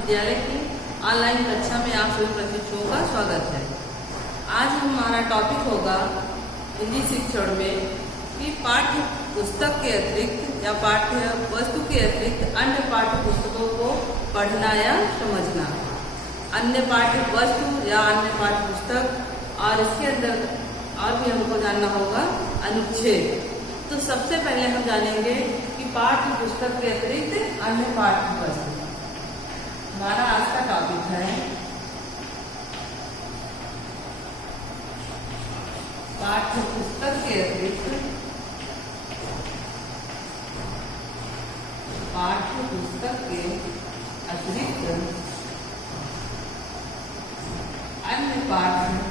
विद्यालय की ऑनलाइन कक्षा में आप सभी प्रशिक्षुओं का स्वागत है। आज हमारा टॉपिक होगा हिंदी शिक्षण में कि पाठ्य पुस्तक के अतिरिक्त या पाठ्य वस्तु के अतिरिक्त अन्य पाठ्य पुस्तकों को पढ़ना या समझना। अन्य पाठ्य वस्तु या अन्य पाठ्य पुस्तक और इसके अंदर और भी हमको जानना होगा अनुच्छेद। तो सबसे पहले हम जानेंगे कि पाठ्य पुस्तक के अतिरिक्त अन्य पाठ्य वस्तु। हमारा आज का टॉपिक है पाठ्य पुस्तक के अतिरिक्त पाठ्य पुस्तक के अतिरिक्त अन्य पाठ्य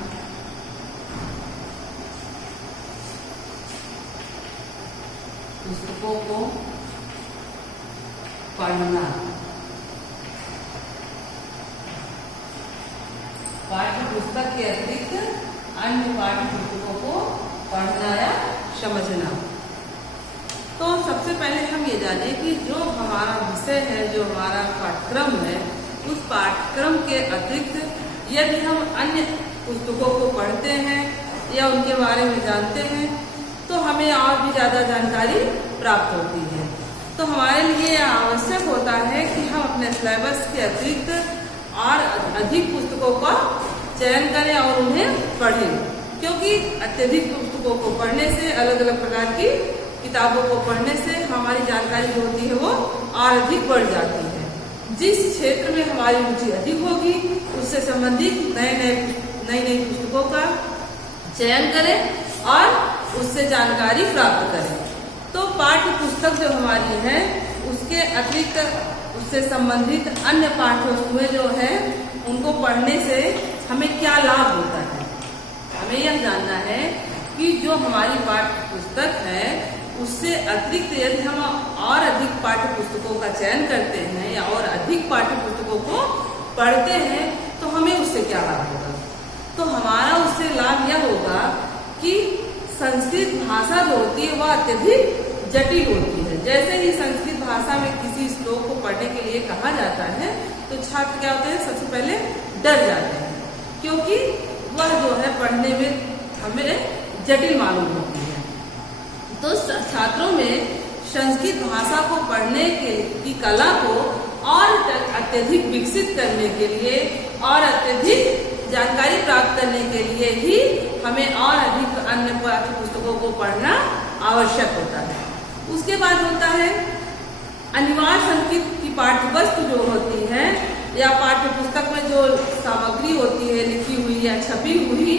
पुस्तकों को पढ़ना। पाठ्य पुस्तक के अतिरिक्त अन्य पाठ्य पुस्तकों को पढ़ना या समझना। तो सबसे पहले हम ये जाने कि जो हमारा विषय है, जो हमारा पाठ्यक्रम है, उस पाठ्यक्रम के अतिरिक्त यदि हम अन्य पुस्तकों को पढ़ते हैं या उनके बारे में जानते हैं तो हमें और भी ज्यादा जानकारी प्राप्त होती है। तो हमारे लिए आवश्यक होता है कि हम अपने सिलेबस के अतिरिक्त और अधिक पुस्तकों का चयन करें और उन्हें पढ़ें, क्योंकि अत्यधिक पुस्तकों को पढ़ने से, अलग अलग प्रकार की किताबों को पढ़ने से हमारी जानकारी जो होती है वो और अधिक बढ़ जाती है। जिस क्षेत्र में हमारी रुचि अधिक होगी उससे संबंधित नई नई पुस्तकों का चयन करें और उससे जानकारी प्राप्त करें। तो पाठ्य पुस्तक जो हमारी है उसके अतिरिक्त उससे संबंधित अन्य पाठ्य वस्तुएं जो है उनको पढ़ने से हमें क्या लाभ होता है। हमें यह जानना है कि जो हमारी पाठ्य पुस्तक है उससे अतिरिक्त यदि हम और अधिक पाठ्य पुस्तकों का चयन करते हैं या और अधिक पाठ्य पुस्तकों को पढ़ते हैं तो हमें उससे क्या लाभ होगा। तो हमारा उससे लाभ यह होगा कि संस्कृत भाषा जो होती है वह अत्यधिक जटिल होती है। जैसे ही संस्कृत भाषा में किसी श्लोक को पढ़ने के लिए कहा जाता है तो छात्र क्या होते हैं, सबसे पहले डर जाते हैं, क्योंकि वह जो है पढ़ने में हमें जटिल मालूम होती है। तो छात्रों में संस्कृत भाषा को पढ़ने की कला को और अत्यधिक विकसित करने के लिए और अत्यधिक जानकारी प्राप्त करने के लिए ही हमें और अधिक अन्य पाठ्य पुस्तकों को पढ़ना आवश्यक होता है। उसके बाद होता है अनिवार्य संस्कृत की पाठ्य वस्तु जो होती है या पाठ्य पुस्तक में जो सामग्री होती है लिखी हुई या छपी हुई,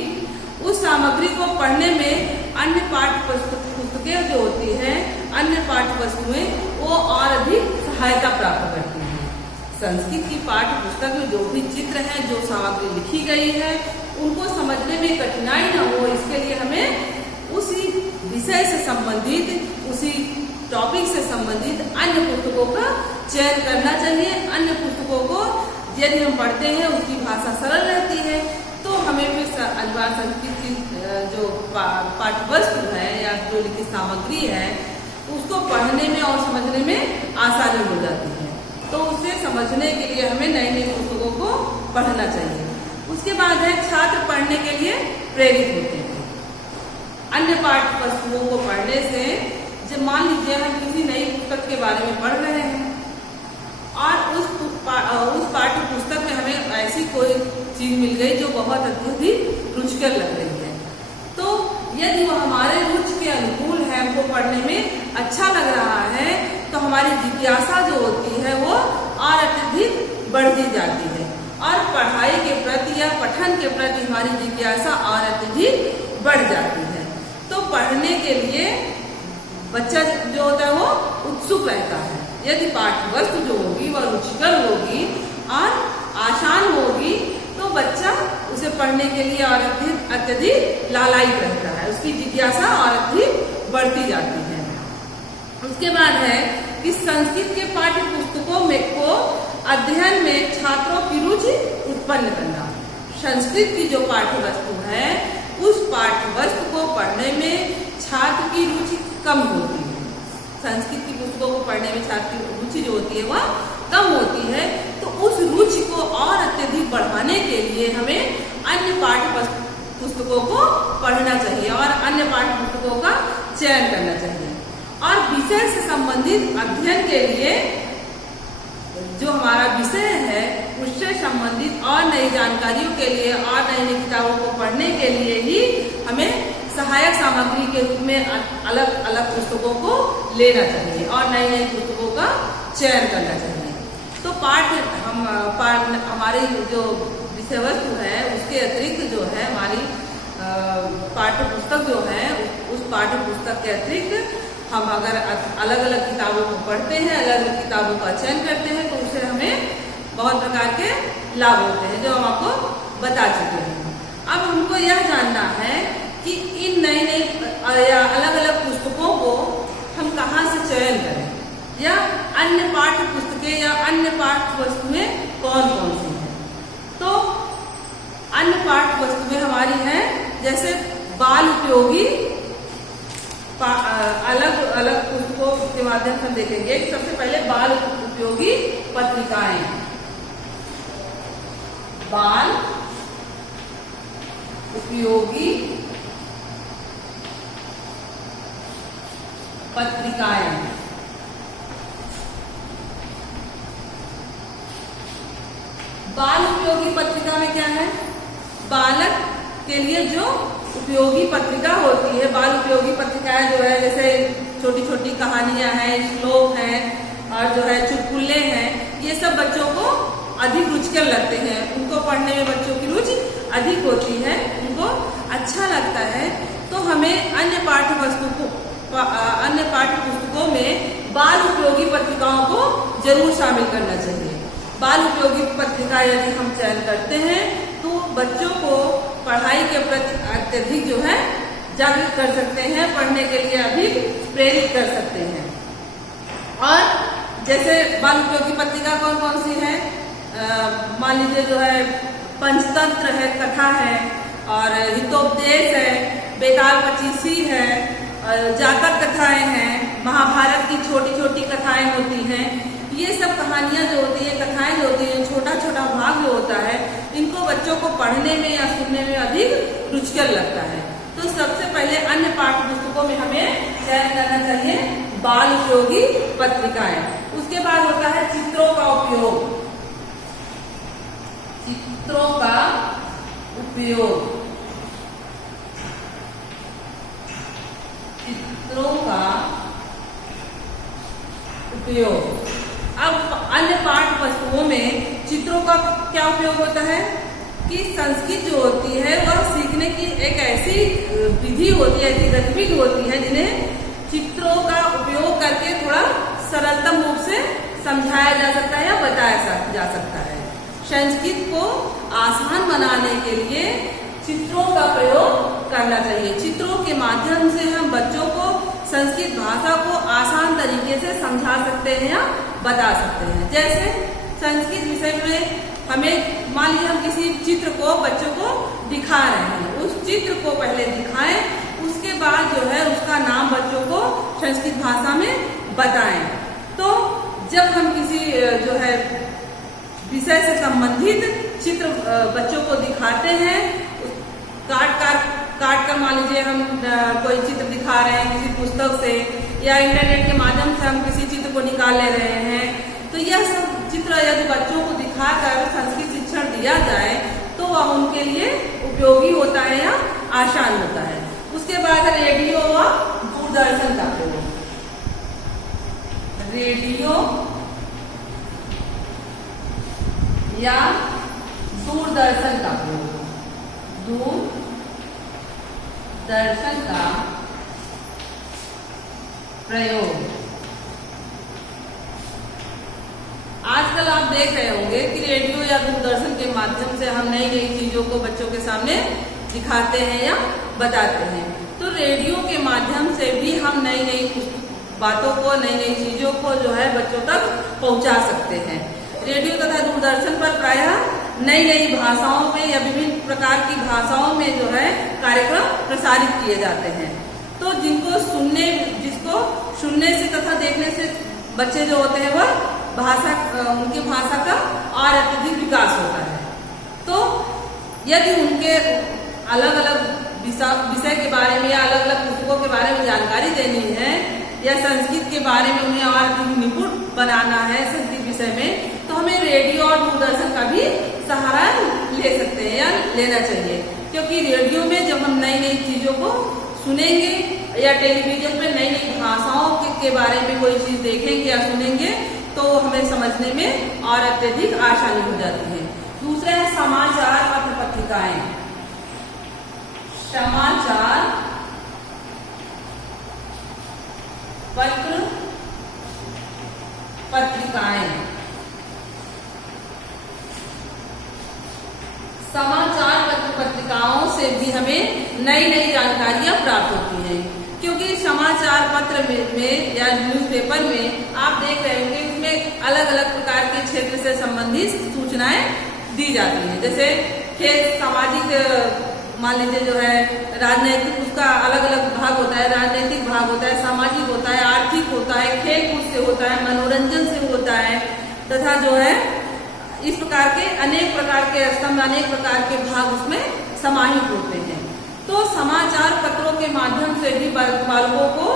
उस सामग्री को पढ़ने में अन्य पाठ्य पुस्तकें जो होती हैं, अन्य पाठ्य वस्तुएं वो और अधिक सहायता प्राप्त करती हैं। संस्कृत की पाठ्य पुस्तक में जो भी चित्र हैं, जो सामग्री लिखी गई है, उनको समझने में कठिनाई न हो, इसके लिए हमें उसी विषय से संबंधित, उसी टॉपिक से संबंधित अन्य पुस्तकों का चयन करना चाहिए। अन्य पुस्तकों को यदि हम पढ़ते हैं उसकी भाषा सरल रहती है तो हमें फिर अनिवार्य संस्कृत की जो पाठ्य वस्तु है या जो लिखित सामग्री है उसको पढ़ने में और समझने में आसानी हो जाती है। तो उसे समझने के लिए हमें नई नई पुस्तकों को पढ़ना चाहिए। उसके बाद है छात्र पढ़ने के लिए प्रेरित होते हैं। अन्य पाठ्य वस्तुओं को पढ़ने से, जब मान लीजिए हम किसी नई पुस्तक के बारे में पढ़ रहे हैं और उस पाठ्य पुस्तक में हमें ऐसी कोई चीज मिल गई जो बहुत अत्यधिक रुचिकर लग रही है, तो यदि वो हमारे रुचि के अनुकूल है, हमको पढ़ने में अच्छा लग रहा है, तो हमारी जिज्ञासा जो होती है वो और अत्यधिक बढ़ती जाती है और पढ़ाई के प्रति या पठन के प्रति हमारी जिज्ञासा और अत्यधिक बढ़ जाती है। तो पढ़ने के लिए बच्चा जो होता है वो उत्सुक रहता है। यदि पाठ्य वस्तु जो होगी वह रुचिकर होगी और आसान होगी तो बच्चा उसे पढ़ने के लिए और अत्यधिक लालायित रहता है, उसकी जिज्ञासा और अधिक बढ़ती जाती है। उसके बाद है कि संस्कृत के पाठ्य पुस्तकों में को अध्ययन में छात्रों की रुचि उत्पन्न करना। संस्कृत की जो पाठ्य वस्तु है उस पाठ्य वस्तु को पढ़ने में छात्र की रुचि कम होती है। संस्कृत की पुस्तकों को पढ़ने में छात्र की रुचि जो होती है वह कम होती है, तो उस रुचि लिए हमें अन्य पाठ्य पुस्तकों को पढ़ना चाहिए और अन्य पाठ्य पुस्तकों का चयन करना चाहिए। और विषय से संबंधित अध्ययन के लिए जो हमारा विषय है उससे संबंधित और नई जानकारियों के लिए और नई नई किताबों को पढ़ने के लिए ही हमें सहायक सामग्री के रूप में अलग अलग पुस्तकों को लेना चाहिए और नई नई पुस्तकों का चयन करना चाहिए। तो हमारी जो विषय वस्तु है उसके अतिरिक्त जो है हमारी पाठ्य पुस्तक जो है उस पाठ्य पुस्तक के अतिरिक्त हम अगर अलग अलग किताबों को पढ़ते हैं, अलग अलग किताबों का चयन करते हैं तो उससे हमें बहुत प्रकार के लाभ होते हैं जो हम आपको बता चुके हैं। अब हमको यह जानना है कि इन नई नई या अलग अलग पुस्तकों को हम कहाँ से चयन करें या अन्य पाठ्य पुस्तकें या अन्य पाठ्य वस्तुएं कौन कौन सी हैं। तो अन्य पाठ्य वस्तुएं हमारी हैं जैसे बाल उपयोगी अलग अलग पुस्तकों के माध्यम से हम देखेंगे। सबसे पहले बाल उपयोगी पत्रिकाएं, बाल उपयोगी पत्रिकाएं। बाल उपयोगी पत्रिका में क्या है, बालक के लिए जो उपयोगी पत्रिका होती है, बाल उपयोगी पत्रिकाएं जो है जैसे छोटी छोटी कहानियां हैं, श्लोक हैं और जो है चुटकुले हैं, ये सब बच्चों को अधिक रुचिकर लगते हैं। उनको पढ़ने में बच्चों की रुचि अधिक होती है, उनको अच्छा लगता है। तो हमें अन्य पाठ्य पुस्तकों में बाल उपयोगी पत्रिकाओं को जरूर शामिल करना चाहिए। बाल उपयोगी पत्रिका यदि हम चयन करते हैं तो बच्चों को पढ़ाई के प्रति अत्यधिक जो है जागृत कर सकते हैं, पढ़ने के लिए अधिक प्रेरित कर सकते हैं। और जैसे बाल उपयोगी पत्रिका कौन कौन सी है, मान लीजिए जो है पंचतंत्र है, कथा है और हितोपदेश है, बेताल पचीसी है, जातक कथाएं हैं, महाभारत की छोटी छोटी कथाएं होती हैं। ये सब कहानियां जो होती है, कथाएं जो होती है, छोटा छोटा भाग जो होता है, इनको बच्चों को पढ़ने में या सुनने में अधिक रुचिकर लगता है। तो सबसे पहले अन्य पाठ्य पुस्तकों में हमें चयन करना चाहिए बाल उपयोगी पत्रिकाएं। उसके बाद होता है चित्रों का उपयोग, चित्रों का उपयोग, चित्रों का उपयोग। अब अन्य पाठ्य वस्तुओं में चित्रों का क्या उपयोग होता है कि संस्कृत जो होती है वह सीखने की एक ऐसी विधि होती है, ऐसी गतिविधि होती है जिन्हें चित्रों का उपयोग करके थोड़ा सरलतम रूप से समझाया जा सकता है या बताया जा सकता है। संस्कृत को आसान बनाने के लिए चित्रों का प्रयोग करना चाहिए। चित्रों के माध्यम से हम बच्चों को संस्कृत भाषा को आसान तरीके से समझा सकते हैं या बता सकते हैं। जैसे संस्कृत विषय में हमें मान लीजिए हम किसी चित्र को बच्चों को दिखा रहे हैं, उस चित्र को पहले दिखाएं, उसके बाद जो है उसका नाम बच्चों को संस्कृत भाषा में बताएं। तो जब हम किसी जो है विषय से संबंधित चित्र बच्चों को दिखाते हैं, काट कर मान लीजिए हम कोई चित्र दिखा रहे हैं किसी पुस्तक से या इंटरनेट के माध्यम से हम किसी चित्र को निकाल ले रहे हैं, तो यह सब चित्र यदि बच्चों को दिखाकर संस्कृत शिक्षण दिया जाए तो वह उनके लिए उपयोगी होता है या आसान होता है। उसके बाद रेडियो व दूरदर्शन का प्रयोग, रेडियो या दूरदर्शन का प्रयोग, दूरदर्शन का प्रयोग। आजकल आप देख रहे होंगे कि रेडियो या दूरदर्शन के माध्यम से हम नई नई चीजों को बच्चों के सामने दिखाते हैं या बताते हैं। तो रेडियो के माध्यम से भी हम नई नई बातों को, नई नई चीजों को जो है बच्चों तक पहुंचा सकते हैं। रेडियो तथा दूरदर्शन पर प्रायः नई नई भाषाओं में या विभिन्न प्रकार की भाषाओं में जो है कार्यक्रम प्रसारित किए जाते हैं। तो जिसको सुनने से तथा देखने से बच्चे जो होते हैं वह उनकी भाषा का और अत्यधिक विकास होता है। तो अलग अलग विषय के बारे में या अलग अलग पुस्तकों के बारे में जानकारी देनी है या संस्कृत के बारे में उन्हें और निपुण बनाना है संस्कृत विषय में, तो हमें रेडियो और दूरदर्शन का भी सहारा ले सकते हैं या लेना चाहिए। क्योंकि रेडियो में जब हम नई नई चीजों को सुनेंगे या टेलीविजन पे नई नई भाषाओं के बारे में कोई चीज देखेंगे या सुनेंगे तो हमें समझने में और अत्यधिक आसानी हो जाती है। दूसरा है समाचार पत्र पत्रिकाएं। समाचार पत्र पत्रिकाएं। समाचार पत्र पत्रिकाओं से भी हमें नई नई जानकारियां प्राप्त होती हैं। क्योंकि समाचार पत्र में या न्यूज़पेपर में आप देख रहे होंगे उसमें अलग अलग प्रकार के क्षेत्र से संबंधित सूचनाएं दी जाती हैं। जैसे खेल सामाजिक मान लीजिए जो है राजनैतिक, उसका अलग अलग भाग होता है, राजनीतिक भाग होता है, सामाजिक होता है, आर्थिक होता है, खेल कूद से होता है, मनोरंजन से होता है, तथा जो है इस प्रकार के अनेक प्रकार के स्तंभ, अनेक प्रकार के भाग उसमें समाहित होते हैं। तो समाचार पत्रों के माध्यम से भी बालकों को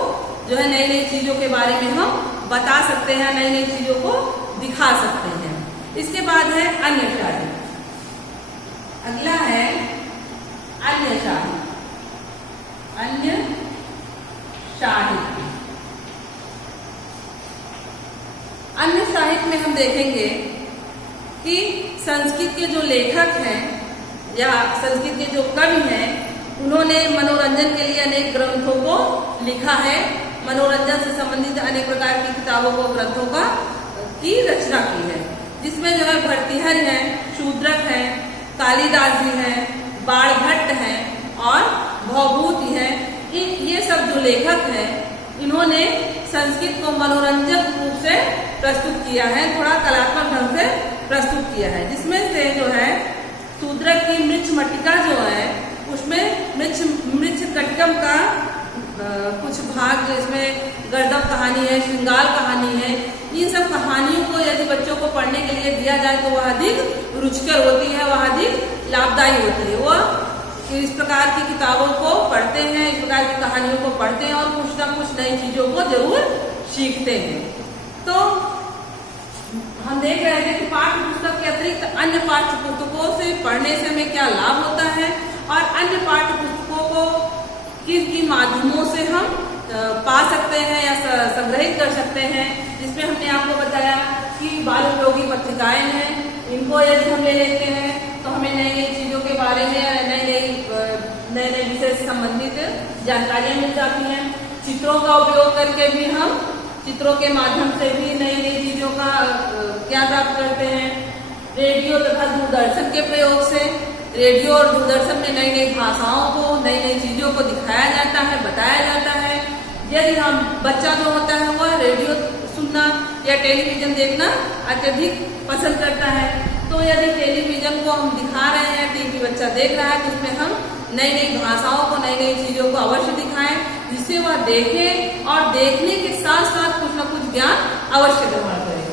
जो है नई नई चीजों के बारे में हम बता सकते हैं, नई नई चीजों को दिखा सकते हैं। इसके बाद है अन्य शाही। अगला है अन्य शाही। अन्य साहित्य। अन्य साहित्य में हम देखेंगे कि संस्कृत के जो लेखक हैं या संस्कृत के जो कवि हैं उन्होंने मनोरंजन के लिए अनेक ग्रंथों को लिखा है। मनोरंजन से संबंधित अनेक प्रकार की किताबों को, ग्रंथों का की रचना की है, जिसमें जो है भर्तृहरि हैं, शूद्रक हैं, कालिदास जी हैं, बाणभट्ट हैं और भौभूति हैं। ये सब जो लेखक हैं इन्होंने संस्कृत को मनोरंजक रूप से प्रस्तुत किया है, थोड़ा कलात्मक ढंग से प्रस्तुत किया है। जिसमें से जो है शूद्रक की मृच्छमटिका जो है उसमें मृच्छकटिकम का कुछ भाग, इसमें गर्दभ कहानी है, श्रृंगार कहानी है, इन सब कहानियों को यदि बच्चों को पढ़ने के लिए दिया जाए तो वह अधिक रुचिकर होती है, वह अधिक लाभदायी होती है। वह इस प्रकार की किताबों को पढ़ते हैं, इस प्रकार की कहानियों को पढ़ते हैं और कुछ ना कुछ नई चीजों को जरूर सीखते हैं। तो हम देख रहे हैं कि पाठ्य पुस्तक के अतिरिक्त अन्य पाठ्य पुस्तकों से पढ़ने से हमें क्या लाभ होता है और अन्य पाठ्य पुस्तकों को किन किन माध्यमों से हम पा सकते हैं या संग्रहित कर सकते हैं। जिसमें हमने आपको बताया कि बाल उपयोगी पत्रिकाएं हैं, इनको यदि हम ले लेते हैं तो हमें नई नई चीजों के बारे में नए नए विषय से संबंधित जानकारियां मिल जाती हैं। चित्रों का उपयोग करके भी हम चित्रों के माध्यम से भी नई नई चीजों का ज्ञान प्राप्त करते हैं। रेडियो तथा दूरदर्शन के प्रयोग से रेडियो और दूरदर्शन में नई नई भाषाओं को, नई नई चीजों को दिखाया जाता है, बताया जाता है। यदि हम बच्चा जो होता है वह रेडियो सुनना या टेलीविजन देखना अत्यधिक पसंद करता है, तो यदि टेलीविजन को हम दिखा रहे हैं, टीवी बच्चा देख रहा है, तो उसमें हम नई नई भाषाओं को, नई नई चीजों को अवश्य दिखाएं, जिससे वह देखे और देखने के साथ साथ कुछ न कुछ ज्ञान अवश्य ग्रहण करे।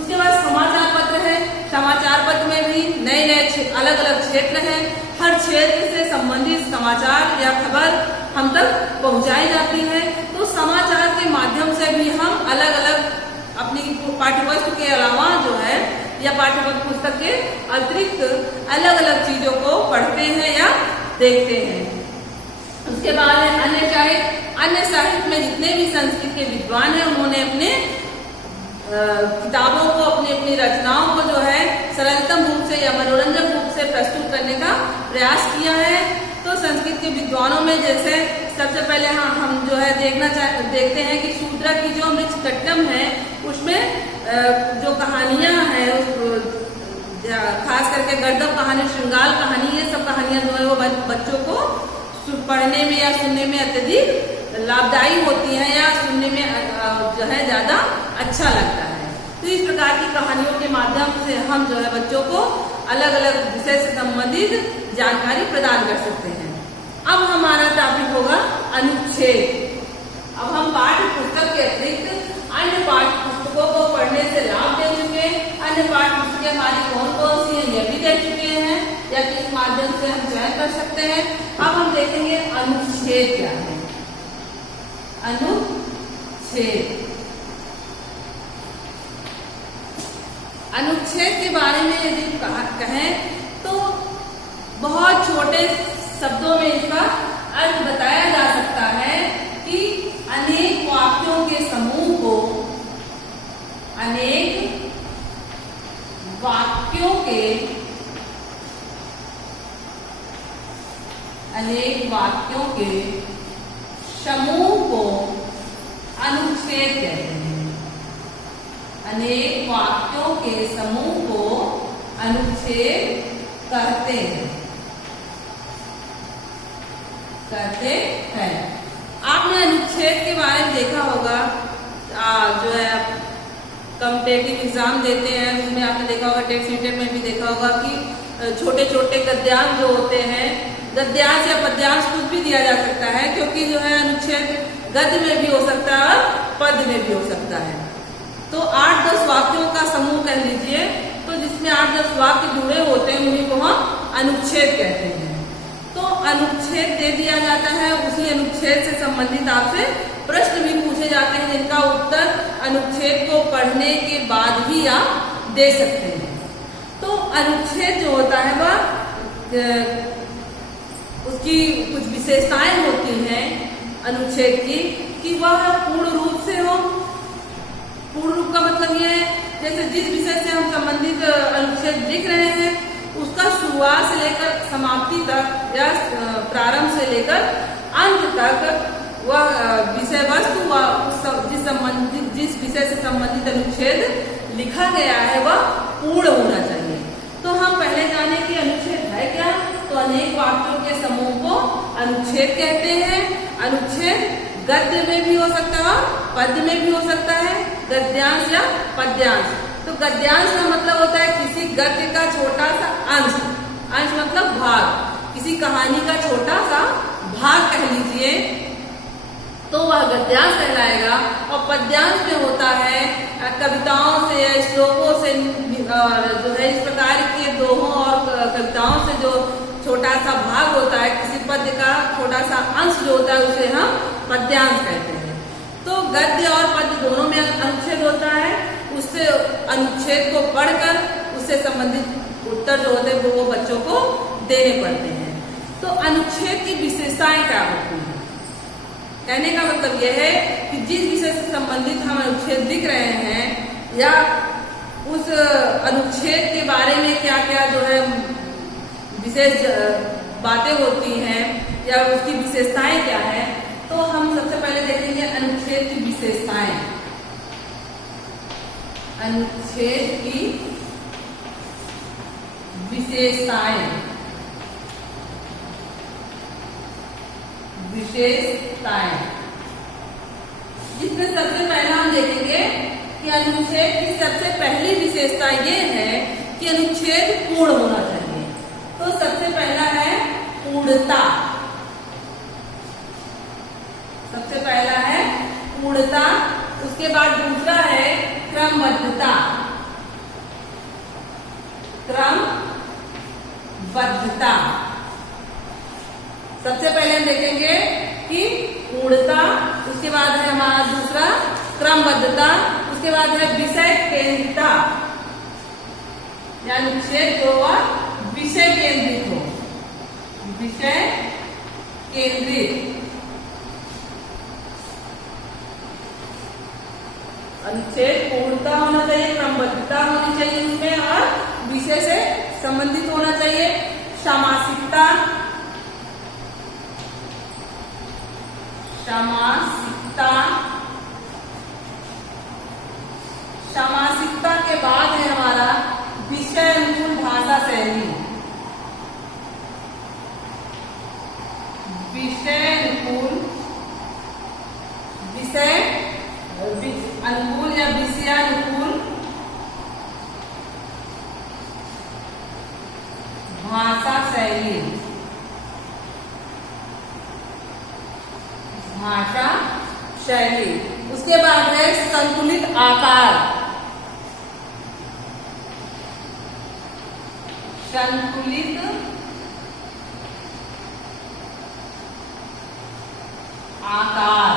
उसके बाद समाचार पत्र है। समाचार पत्र में भी नए नए अलग अलग क्षेत्र हैं। हर क्षेत्र से संबंधित समाचार या खबर हम तक पहुंचाई जाती है। तो समाचार के माध्यम से भी हम अलग अलग अपनी पाठ्यपुस्तक के अलावा जो है या पाठ्य पुस्तक के अतिरिक्त अलग अलग चीजों को पढ़ते हैं या देखते हैं। उसके बाद है अन्य साहित्य। अन्य साहित्य में जितने भी संस्कृत के विद्वान हैं उन्होंने अपने किताबों को, अपनी अपनी रचनाओं को जो है सरलतम रूप से या मनोरंजक रूप से प्रस्तुत करने का प्रयास किया है। तो संस्कृत के विद्वानों में जैसे सबसे पहले हम जो है देखते हैं कि शूद्रक की जो मृच्छकटिकम है उसमें जो कहानियां हैं, खास करके गर्दभ कहानी, श्रृंगार कहानी, ये सब कहानियां जो है वो बच्चों को पढ़ने में या सुनने में अत्यधिक लाभदायी होती है या सुनने में जो है ज्यादा अच्छा लगता है। तो इस प्रकार की कहानियों के माध्यम से हम जो है बच्चों को अलग अलग विषय से संबंधित जानकारी प्रदान कर सकते हैं। अब हमारा टॉपिक होगा अनुच्छेद। अब हम पाठ्य पुस्तक के अतिरिक्त अन्य पाठ्य पुस्तकों को पढ़ने से लाभ दे चुके हैं। अन्य पाठ्य पुस्तकें हमारी कौन कौन सी हैं यह भी देख चुके हैं। या किस माध्यम से हम चयन कर सकते हैं। अब हम देखेंगे अनुच्छेद क्या है। अनुच्छेद, अनुच्छेद के बारे में यदि कहें तो बहुत छोटे शब्दों में इसका अर्थ बताया जा सकता है कि अनेक वाक्यों के समूह को, अनेक वाक्यों के, अनेक वाक्यों के समूह को अनुच्छेद कहते हैं। अनेक वाक्यों के समूह को अनुच्छेद कहते हैं, कहते हैं। आपने अनुच्छेद के बारे में देखा होगा, जो है कॉम्पिटिटिव एग्जाम देते हैं उसमें आपने देखा होगा, टेट सीटेट में भी देखा होगा कि छोटे छोटे गद्यांश जो होते हैं, गद्यांश या पद्यांश कुछ भी दिया जा सकता है, क्योंकि जो है अनुच्छेद गद्य में भी हो सकता है और पद में भी हो सकता है। तो 8-10 वाक्यों का समूह कह लीजिए, तो जिसमें 8-10 वाक्य जुड़े होते हैं उन्हीं को हम अनुच्छेद कहते हैं। तो अनुच्छेद दे दिया जाता है, उसी अनुच्छेद से संबंधित आपसे प्रश्न भी पूछे जाते हैं जिनका उत्तर अनुच्छेद को पढ़ने के बाद ही आप दे सकते हैं। तो अनुच्छेद जो होता है वह उसकी कुछ विशेषताएं होती हैं अनुच्छेद की, कि वह पूर्ण रूप से हो। पूर्ण रूप का मतलब ये है जैसे जिस विषय से हम संबंधित अनुच्छेद लिख रहे हैं उसका शुरुआत से लेकर समाप्ति तक या प्रारंभ से लेकर अंत तक वह विषय वस्तु जिस विषय से संबंधित अनुच्छेद लिखा गया है वह पूर्ण होना चाहिए। तो हम पहले जाने कि अनुच्छेद है क्या। तो अनेक वाक्यों के समूह को अनुच्छेद कहते हैं। अनुच्छेद गद्य में भी हो सकता है और पद्य में भी हो सकता है, गद्यांश या पद्यांश। तो गद्यांश का मतलब होता है किसी गद्य का छोटा सा अंश, अंश मतलब भाग, किसी कहानी का छोटा सा भाग कह लीजिए, तो वह गद्यांश कहलाएगा। और पद्यांश में होता है कविताओं से या श्लोकों से, और जो है इस प्रकार के दोहों और कविताओं से जो छोटा सा भाग होता है, किसी पद्य का छोटा सा अंश जो होता है उसे हम पद्यांश कहते हैं। तो गद्य और पद्य दोनों में अनुच्छेद होता है, उससे अनुच्छेद को पढ़कर उससे संबंधित उत्तर जो होते हैं वो बच्चों को देने पड़ते हैं। तो अनुच्छेद की विशेषताएं क्या होती हैं, कहने का मतलब यह है कि जिस विषय से संबंधित हम अनुच्छेद लिख रहे हैं या उस अनुच्छेद के बारे में क्या क्या जो है विशेष बातें होती हैं या उसकी विशेषताएं क्या है। तो हम सबसे पहले देखेंगे अनुच्छेद की विशेषताएं। अनुच्छेद की विशेषताएं, विशेषताएं जिसमें सबसे पहला हम देखेंगे कि अनुच्छेद की सबसे पहली विशेषता ये है कि अनुच्छेद पूर्ण होना चाहिए। तो सबसे पहला है पूर्णता, सबसे पहला है पूर्णता। उसके बाद दूसरा है क्रमबद्धता, क्रमबद्धता। सबसे पहले हम देखेंगे कि पूर्णता, उसके बाद है हमारा दूसरा क्रमबद्धता, उसके बाद है विषय केंद्रितता, यानी अनुच्छेद जो विषय केंद्रित हो, विषय केंद्रित। अनुच्छेद पूर्णता होना चाहिए, क्रमबद्धता होनी चाहिए उसमें, और विषय से संबंधित होना चाहिए। सामासिकता, सामासिकता, सामासिकता के बाद है हमारा विषय अनुकूल भाषा शैली, विषय अनुकूल, विषय अनुकूल या विषयानुकूल भाषा शैली, भाषा शैली। उसके बाद है संतुलित आकार, संतुलित आकार।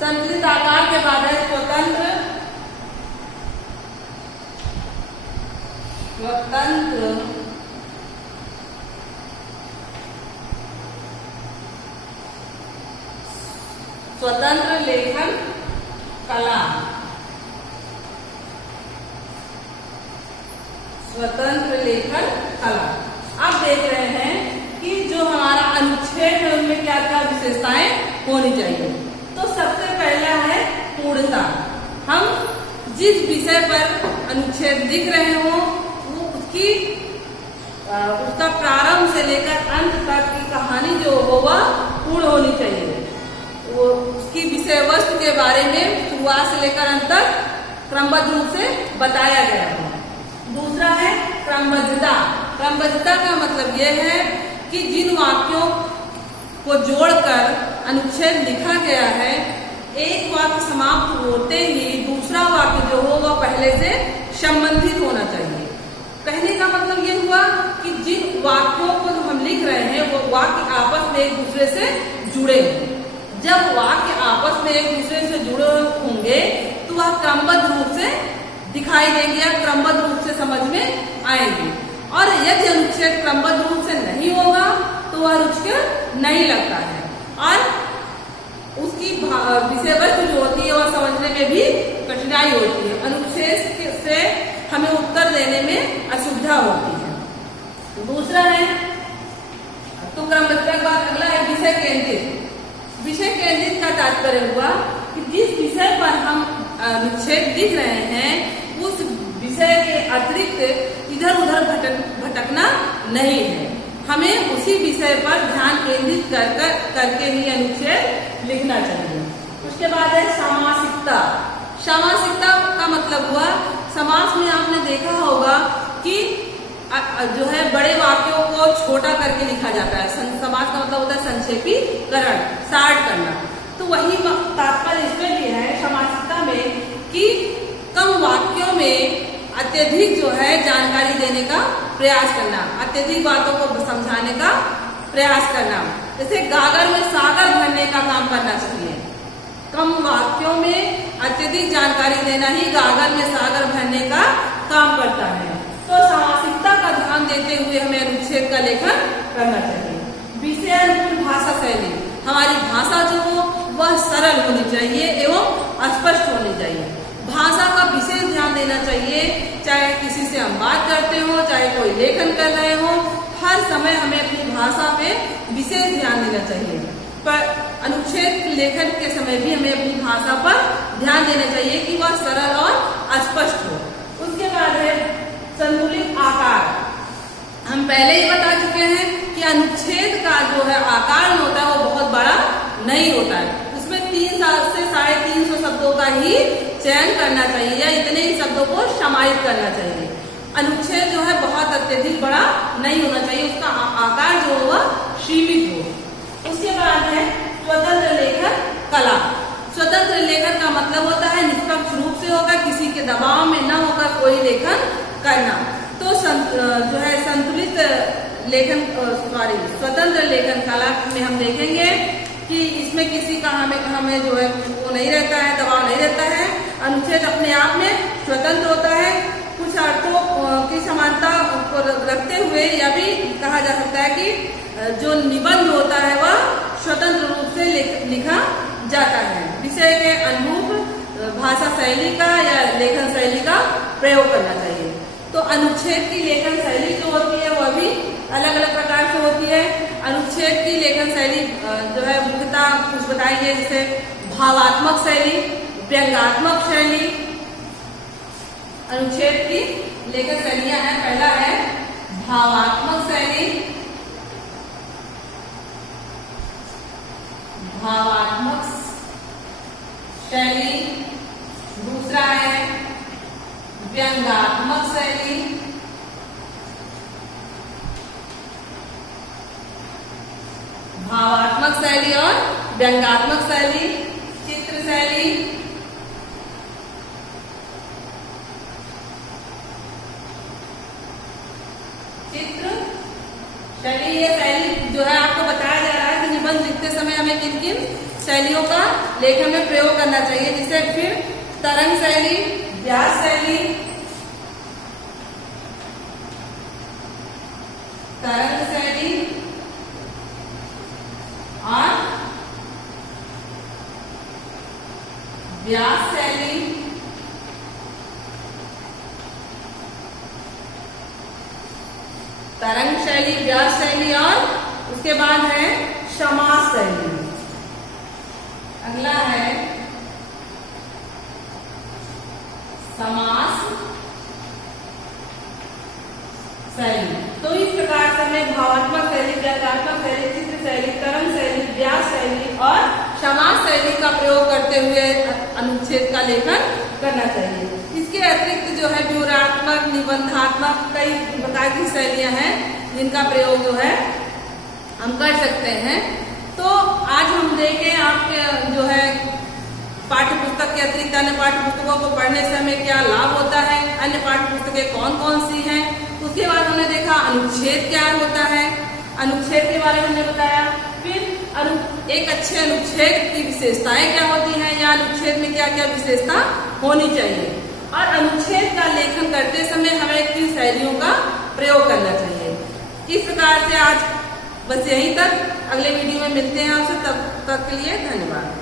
संतुलित आकार के बाद है स्वतंत्र लेखन कला। स्वतंत्र लेखन कला। आप देख रहे हैं कि जो हमारा अनुच्छेद है उनमें क्या क्या विशेषताएं होनी चाहिए। तो सबसे पहला है पूर्णता। हम जिस विषय पर अनुच्छेद लिख रहे हो वो उसका प्रारंभ से लेकर अंत तक की कहानी जो होगा पूर्ण होनी चाहिए। वो उसकी विषय वस्तु के बारे में शुरुआत से लेकर अंत तक क्रमबद्ध रूप से बताया गया है। दूसरा है क्रमबद्धता। क्रमबद्धता का मतलब यह है कि जिन वाक्यों को जोड़कर अनुच्छेद लिखा गया है, एक वाक्य समाप्त होते ही दूसरा वाक्य जो हो वह पहले से संबंधित होना चाहिए। कहने का मतलब ये हुआ कि जिन वाक्यों को हम लिख रहे हैं वो वाक्य आपस में एक दूसरे से जुड़े हों। जब वाक्य आपस में एक दूसरे से जुड़े होंगे तो वह क्रमबद्ध रूप से दिखाई देंगे या क्रमबद्ध रूप से समझ में आएंगे। और यदि अनुच्छेद क्रमबद्ध रूप से नहीं होगा तो वह रुचिकर नहीं लगता है और उसकी विषय वस्तु जो होती है वह समझने में भी कठिनाई होती है। अनुच्छेद से हमें उत्तर देने में असुविधा होती है। दूसरा है तो क्रमबद्धता के बाद अगला है विषय केंद्रित। विषय केंद्रित का तात्पर्य हुआ कि जिस विषय पर हम अनुच्छेद लिख रहे हैं उस विषय के अतिरिक्त इधर उधर भटकना नहीं है। हमें उसी विषय पर ध्यान केंद्रित करके ही अनुच्छेद लिखना चाहिए। उसके बाद है सामासिकता। सामासिकता का मतलब हुआ समास में आपने देखा होगा कि जो है बड़े वाक्यों को छोटा करके लिखा जाता है। समास का मतलब होता है संक्षेपीकरण, शार्ट करना। तो वही तात्पर्य इसमें भी है समासिकता में कि कम वाक्यों में अत्यधिक जो है जानकारी देने का प्रयास करना, अत्यधिक बातों को समझाने का प्रयास करना। जैसे गागर में सागर भरने का काम करना चाहिए। कम वाक्यों में अत्यधिक जानकारी देना ही गागर में सागर भरने का काम करता है। तो समासिकता का ध्यान देते हुए हमें अनुच्छेद का लेखन करना चाहिए। विषय अनुकूल भाषा शैली। हमारी भाषा जो हो वह सरल होनी चाहिए एवं स्पष्ट होनी चाहिए। भाषा का विशेष ध्यान देना चाहिए। चाहे किसी से हम बात करते हो, चाहे कोई लेखन कर रहे हो, हर समय हमें अपनी भाषा पे विशेष ध्यान देना चाहिए। पर अनुच्छेद लेखन के समय भी हमें अपनी भाषा पर ध्यान देना चाहिए कि वह सरल और स्पष्ट हो। उसके बाद है संतुलित आकार। हम पहले ही बता चुके हैं कि अनुच्छेद का जो है आकार जो होता है वो बहुत बड़ा नहीं होता है। उसमें 300 से 350 शब्दों का ही चयन करना चाहिए या इतने ही शब्दों को समाहित करना चाहिए। अनुच्छेद जो है बहुत अत्यधिक बड़ा नहीं होना चाहिए, उसका आकार जो होगा सीमित हो। उसके बाद है स्वतंत्र लेखन कला। स्वतंत्र लेखन का मतलब होता है निष्पक्ष रूप से होगा, किसी के दबाव में न होकर कोई लेखन करना। तो जो है संतुलित लेखन स्वतंत्र लेखन कला में हम देखेंगे कि इसमें किसी का हमें जो है वो नहीं रहता है, दबाव नहीं रहता है। अनुच्छेद अपने आप में स्वतंत्र होता है। कुछ अर्थों की समानता को रखते हुए यह भी कहा जा सकता है कि जो निबंध होता है वह स्वतंत्र रूप से लिखा जाता है। विषय के अनुरूप भाषा शैली का या लेखन शैली का प्रयोग करना चाहिए। तो अनुच्छेद की लेखन शैली जो होती है वह भी अलग अलग प्रकार से होती है। अनुच्छेद की लेखन शैली जो है मुख्यतः कुछ बताइए, जैसे भावात्मक शैली, व्यंग्यात्मक शैली। अनुच्छेद की लेखन शैलियां हैं। पहला है भावात्मक शैली। भावात्मक शैली। दूसरा है व्यंग्यात्मक शैली। भावात्मक शैली और व्यंग्यात्मक शैली। चित्र शैली। चित्र शैली। ये शैली जो है आपको बताया जा रहा है कि निबंध लिखते समय हमें किन किन शैलियों का लेखन में प्रयोग करना चाहिए, जिसे फिर तरंग शैली, व्यास शैली, तरंग शैली और व्यास शैली, तरंग शैली, व्यास शैली और उसके बाद है समास शैली। अगला है समास शैली। तो इस प्रकार से हमें भावात्मक शैली, व्याख्यात्मक शैली, चित्र शैली, तरंग शैली, व्यास शैली और समास शैली का प्रयोग करते हुए अनुच्छेद का लेखन करना चाहिए। इसके अतिरिक्त जो है व्यूहात्मक, निबंधात्मक कई प्रकार की शैलियां हैं जिनका प्रयोग जो है हम कर सकते हैं। तो आज हम देखें आपके जो है पाठ्य पुस्तक के अतिरिक्त अन्य पाठ्य पुस्तकों को पढ़ने से हमें क्या लाभ होता है, अन्य पाठ्य पुस्तकें कौन कौन सी हैं। उसके बाद हमने देखा अनुच्छेद क्या होता है, अनुच्छेद के बारे में हमने बताया। फिर एक अच्छे अनुच्छेद की विशेषताएं क्या होती हैं या अनुच्छेद में क्या क्या विशेषता होनी चाहिए, और अनुच्छेद का लेखन करते समय हमें किन शैलियों का प्रयोग करना चाहिए। इस प्रकार से आज बस यहीं तक। अगले वीडियो में मिलते हैं आपसे, तब तक के लिए धन्यवाद।